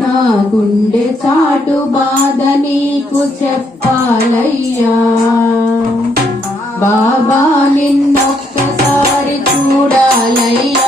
నా గుండె చాటు బాధ నీకు చెప్పాలయ్యా. బాబా నిన్నొక్కసారి చూడాలయ్యా.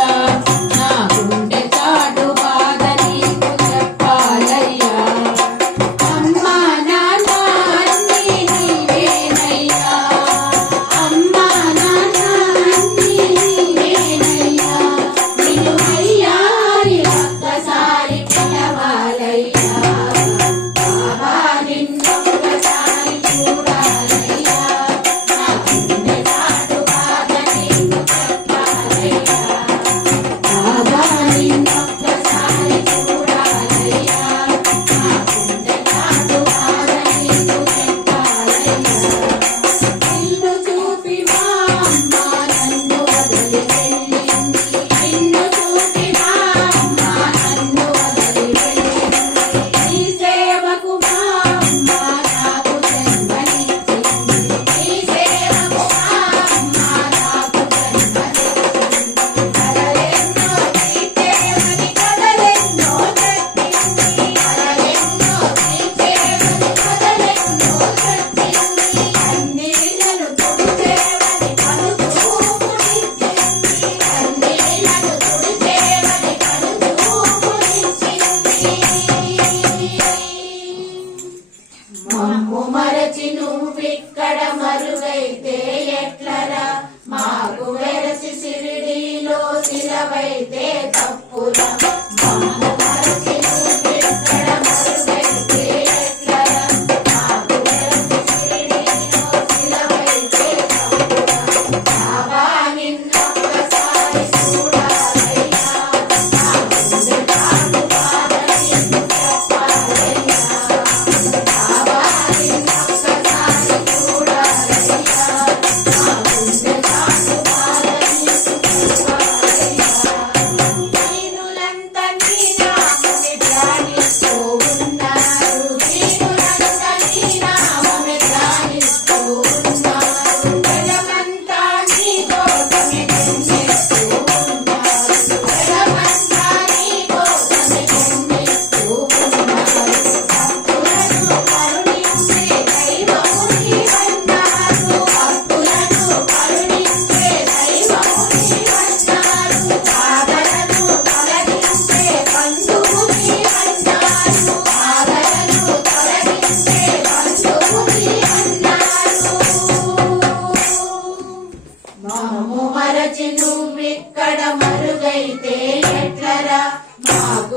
Bob.